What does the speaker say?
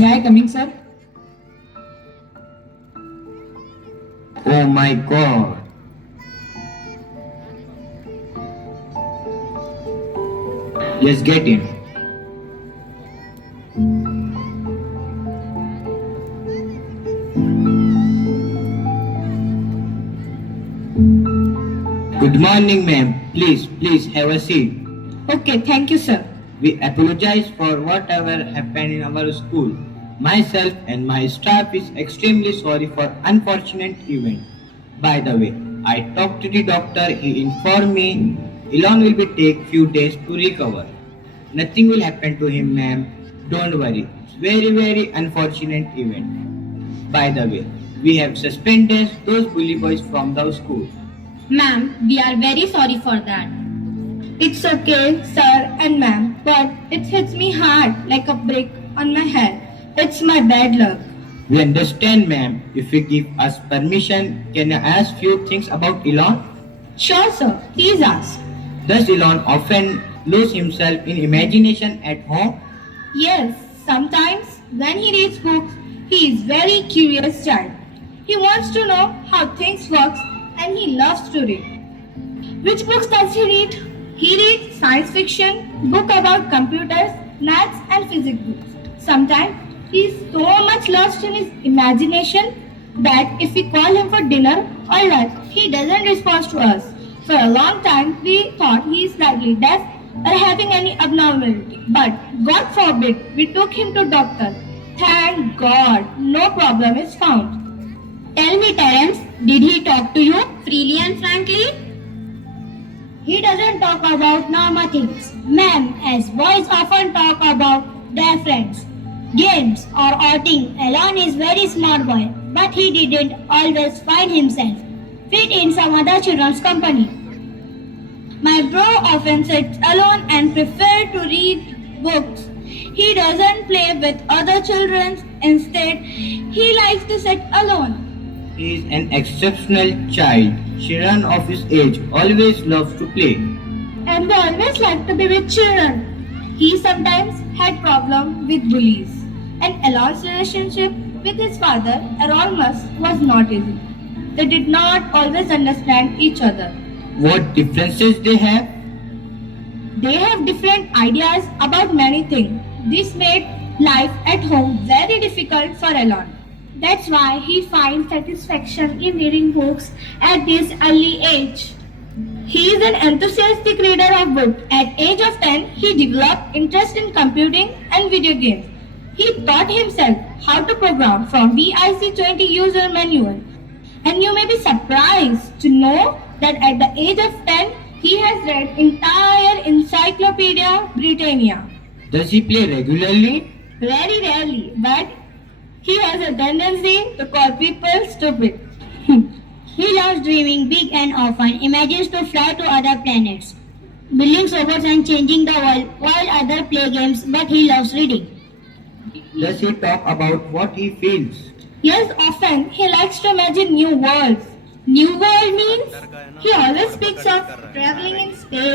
May I coming, sir? Oh my God. Let's get in. Good morning, ma'am. Please have a seat. Okay, thank you, sir. We apologize for whatever happened in our school. Myself and my staff is extremely sorry for unfortunate event. By the way, I talked to the doctor. He informed me Elon will be take few days to recover. Nothing will happen to him, ma'am. Don't worry. It's very unfortunate event. By the way, we have suspended those bully boys from the school. Ma'am, we are very sorry for that. It's okay, sir and ma'am, but it hits me hard like a brick on my head. It's my bad luck. We understand, ma'am. If you give us permission, can I ask few things about Elon? Sure, sir. Please ask. Does Elon often lose himself in imagination at home? Yes, sometimes when he reads books, he is very curious child. He wants to know how things work and he loves to read. Which books does he read? He reads science fiction, book about computers, maths and physics books. Sometimes he is so much lost in his imagination that if we call him for dinner or lunch, he doesn't respond to us. For a long time, we thought he is slightly deaf or having any abnormality. But God forbid, we took him to doctor. Thank God, no problem is found. Tell me, Terence, did he talk to you freely and frankly? He doesn't talk about normal things. Ma'am, as boys often talk about their friends, games or outing. Elon is very smart boy, but he didn't always find himself fit in some other children's company. My bro often sits alone and prefers to read books. He doesn't play with other children. Instead, he likes to sit alone. He is an exceptional child. Children of his age always loves to play. And they always like to be with children. He sometimes had problems with bullies. And Elon's relationship with his father, Erasmus, was not easy. They did not always understand each other. What differences they have? They have different ideas about many things. This made life at home very difficult for Elon. That's why he finds satisfaction in reading books at this early age. He is an enthusiastic reader of books. At age of 10, he developed interest in computing and video games. He taught himself how to program from VIC-20 user manual. And you may be surprised to know that at the age of 10, he has read entire Encyclopedia Britannia. Does he play regularly? Very rarely, but he has a tendency to call people stupid. He loves dreaming big and often imagines to fly to other planets, building robots and changing the world while others play games, but he loves reading. Does he talk about what he feels? Yes, often he likes to imagine new worlds. New world means he always speaks of traveling in space.